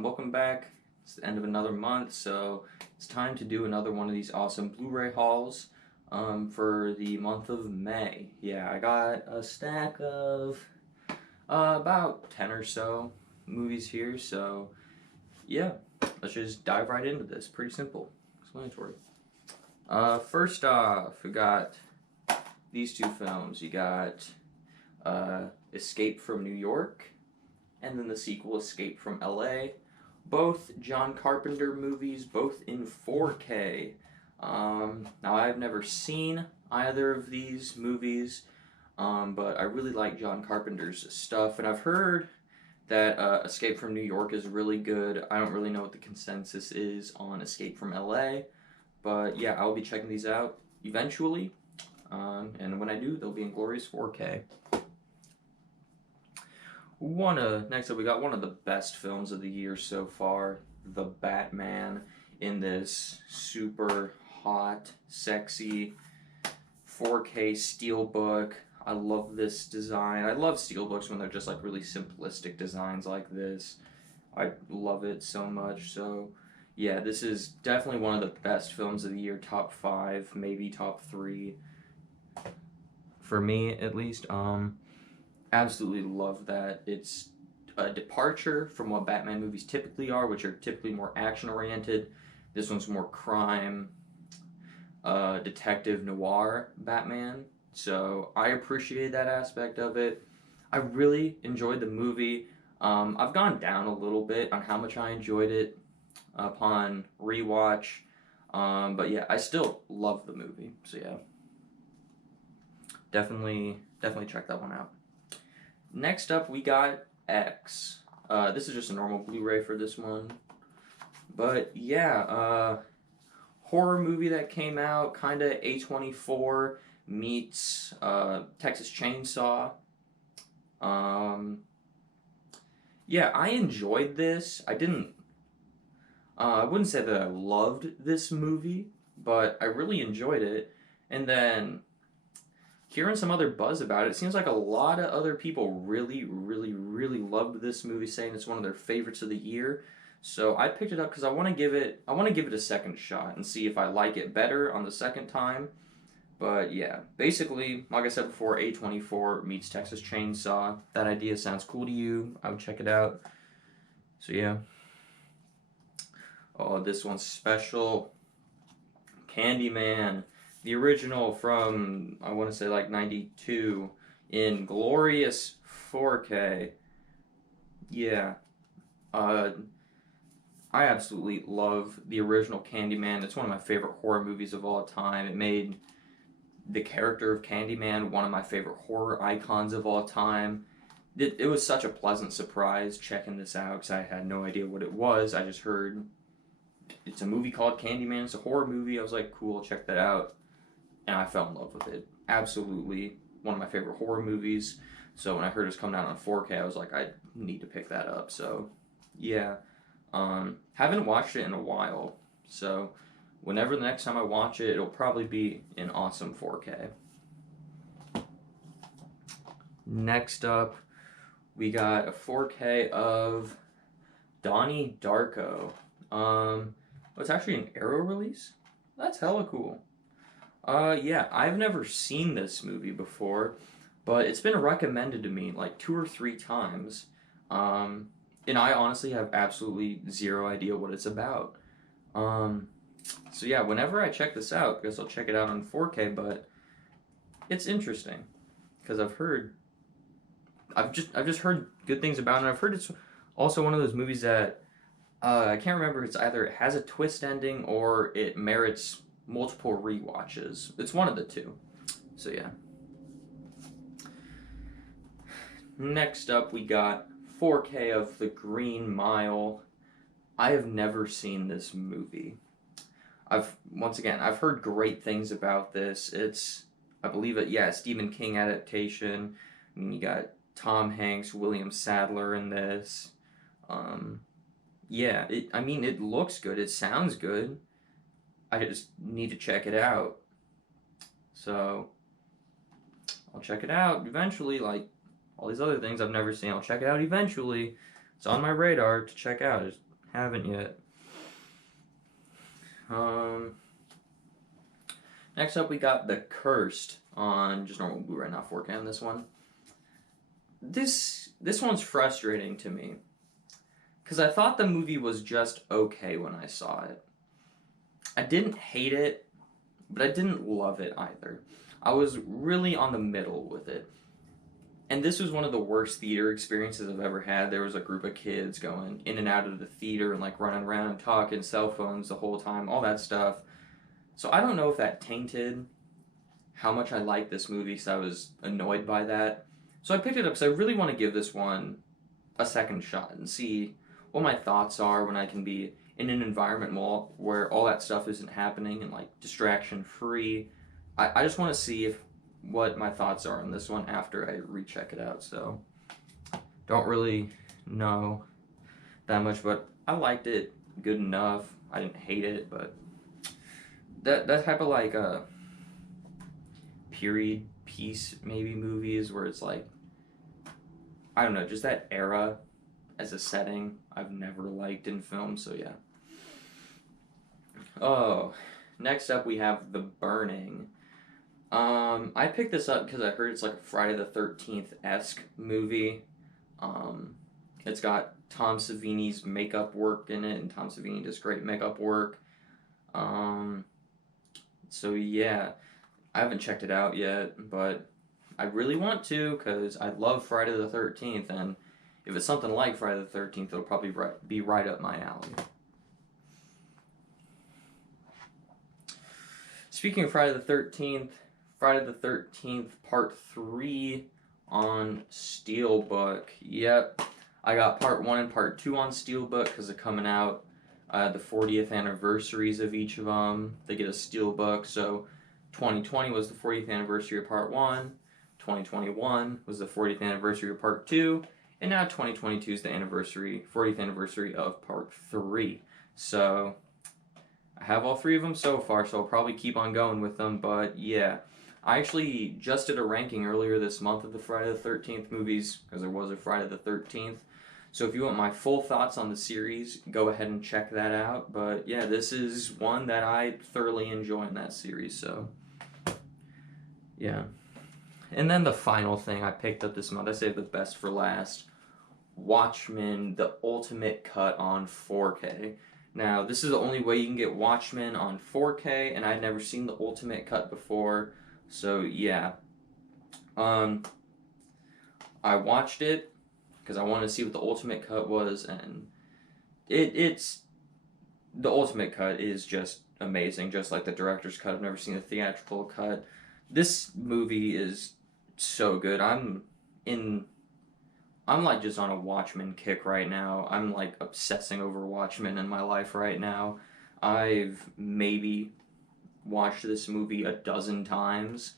everyone, welcome back. It's the end of another month, so it's time to do another one of these awesome Blu-ray hauls for the month of May. Yeah, I got a stack of about 10 or so movies here, so yeah, let's just dive right into this. Pretty simple, explanatory. First off, we got these two films. You got Escape from New York, and then the sequel, Escape from LA. Both John Carpenter movies, both in 4K. Now, I've never seen either of these movies, but I really like John Carpenter's stuff, and I've heard that Escape from New York is really good. I don't really know what the consensus is on Escape from LA, but yeah, I'll be checking these out eventually, and when I do, they'll be in glorious 4K. Next up, we got one of the best films of the year so far, The Batman, in this super hot, sexy 4K steelbook. I love this design. I love steelbooks when they're just like really simplistic designs like this. I love it so much. So yeah, this is definitely one of the best films of the year, top 5, maybe top 3 for me at least. Absolutely love that. It's a departure from what Batman movies typically are, which are typically more action-oriented. This one's more crime, detective noir Batman. So I appreciated that aspect of it. I really enjoyed the movie. I've gone down a little bit on how much I enjoyed it upon rewatch. But yeah, I still love the movie. So yeah, definitely check that one out. Next up, we got X. This is just a normal Blu-ray for this one. But yeah, horror movie that came out, kind of A24 meets Texas Chainsaw. Yeah, I enjoyed this. I wouldn't say that I loved this movie, but I really enjoyed it. And then hearing some other buzz about it, it seems like a lot of other people really loved this movie, saying it's one of their favorites of the year. So I picked it up because I want to give it a second shot and see if I like it better on the second time. But yeah, basically, like I said before, A24 meets Texas Chainsaw. That idea sounds cool to you, I would check it out. So yeah. Oh, this one's special. Candyman. The original from, I want to say like 92, in glorious 4K. Yeah. I absolutely love the original Candyman. It's one of my favorite horror movies of all time. It made the character of Candyman one of my favorite horror icons of all time. It was such a pleasant surprise checking this out because I had no idea what it was. I just heard it's a movie called Candyman. It's a horror movie. I was like, cool, I'll check that out. And I fell in love with it. Absolutely one of my favorite horror movies. So when I heard it was coming out on 4K, I was like, I need to pick that up. So yeah, haven't watched it in a while. So whenever the next time I watch it, it'll probably be in awesome 4K. Next up, we got a 4K of Donnie Darko. It's actually an Arrow release. That's hella cool. Yeah, I've never seen this movie before, but it's been recommended to me like 2 or 3 times, and I honestly have absolutely zero idea what it's about. So yeah, whenever I check this out, I guess I'll check it out on 4K, but it's interesting, because I've just heard good things about it, and I've heard it's also one of those movies that, I can't remember, it's either it has a twist ending or it merits multiple rewatches. It's one of the two. So yeah. Next up, we got 4K of The Green Mile. I have never seen this movie. I've heard great things about this. I believe Stephen King adaptation. I mean, you got Tom Hanks, William Sadler in this. Yeah, it looks good. It sounds good. I just need to check it out. So I'll check it out eventually, like all these other things I've never seen. I'll check it out eventually. It's on my radar to check out. Haven't yet. Next up we got The Cursed on just normal Blu-ray, not 4K on this one. This one's frustrating to me, because I thought the movie was just okay when I saw it. I didn't hate it, but I didn't love it either. I was really on the middle with it. And this was one of the worst theater experiences I've ever had. There was a group of kids going in and out of the theater and like running around, talking, cell phones the whole time, all that stuff. So I don't know if that tainted how much I liked this movie, because I was annoyed by that. So I picked it up because I really want to give this one a second shot and see what my thoughts are when I can be in an environment where all that stuff isn't happening and like distraction free. I just want to see what my thoughts are on this one after I recheck it out. So don't really know that much, but I liked it good enough. I didn't hate it, but that type of like period piece maybe movies where it's like, I don't know, just that era as a setting I've never liked in film. So yeah. Oh, next up we have The Burning. I picked this up because I heard it's like a Friday the 13th-esque movie. It's got Tom Savini's makeup work in it, and Tom Savini does great makeup work. So yeah, I haven't checked it out yet, but I really want to, because I love Friday the 13th, and if it's something like Friday the 13th, it'll probably be right up my alley. Speaking of Friday the 13th, Friday the 13th Part 3 on Steelbook. Yep, I got Part 1 and Part 2 on Steelbook because they're coming out the 40th anniversaries of each of them. They get a Steelbook, so 2020 was the 40th anniversary of Part 1, 2021 was the 40th anniversary of Part 2, and now 2022 is the 40th anniversary of Part 3. So I have all three of them so far, so I'll probably keep on going with them, but yeah. I actually just did a ranking earlier this month of the Friday the 13th movies, because there was a Friday the 13th. So if you want my full thoughts on the series, go ahead and check that out. But yeah, this is one that I thoroughly enjoy in that series, so yeah. And then the final thing I picked up this month, I saved the best for last, Watchmen, the Ultimate Cut on 4K. Now, this is the only way you can get Watchmen on 4K, and I'd never seen the Ultimate Cut before. So yeah, I watched it because I wanted to see what the Ultimate Cut was, and it's the Ultimate Cut is just amazing, just like the director's cut. I've never seen a theatrical cut. This movie is so good. I'm like just on a Watchmen kick right now. I'm like obsessing over Watchmen in my life right now. I've maybe watched this movie a dozen times,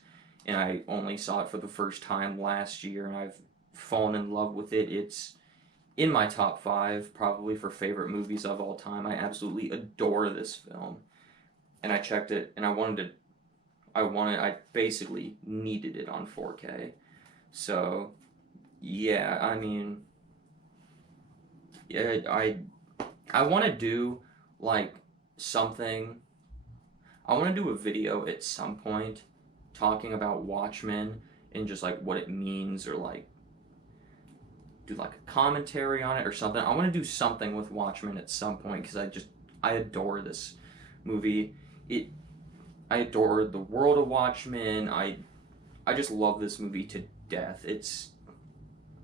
and I only saw it for the first time last year, and I've fallen in love with it. It's in my top 5 probably for favorite movies of all time. I absolutely adore this film, and I checked it, and I basically needed it on 4K. So yeah, I mean, yeah, I want to do like something. I want to do a video at some point talking about Watchmen and just like what it means, or like do like a commentary on it or something. I want to do something with Watchmen at some point, because I adore this movie. I adore the world of Watchmen. I just love this movie to death. It's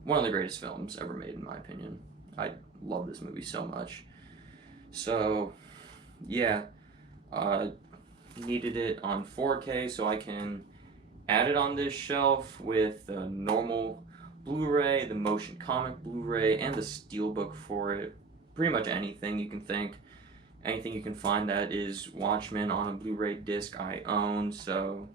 one of the greatest films ever made, in my opinion. I love this movie so much. So yeah, needed it on 4K so I can add it on this shelf with the normal Blu-ray, the motion comic Blu-ray, and the Steelbook for it. Pretty much anything you can think, anything you can find that is Watchmen on a Blu-ray disc I own. So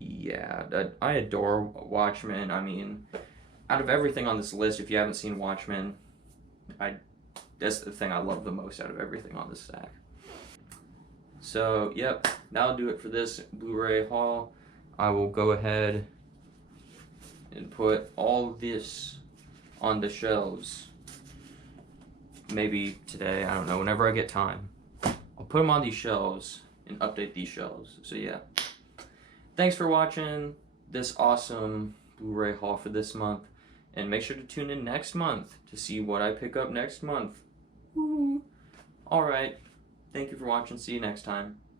yeah, I adore Watchmen. I mean, out of everything on this list, if you haven't seen Watchmen, that's the thing I love the most out of everything on this stack. So, yep, that'll do it for this Blu-ray haul. I will go ahead and put all of this on the shelves maybe today, I don't know, whenever I get time. I'll put them on these shelves and update these shelves. So yeah. Thanks for watching this awesome Blu-ray haul for this month. And make sure to tune in next month to see what I pick up next month. Woo! Alright. Thank you for watching. See you next time.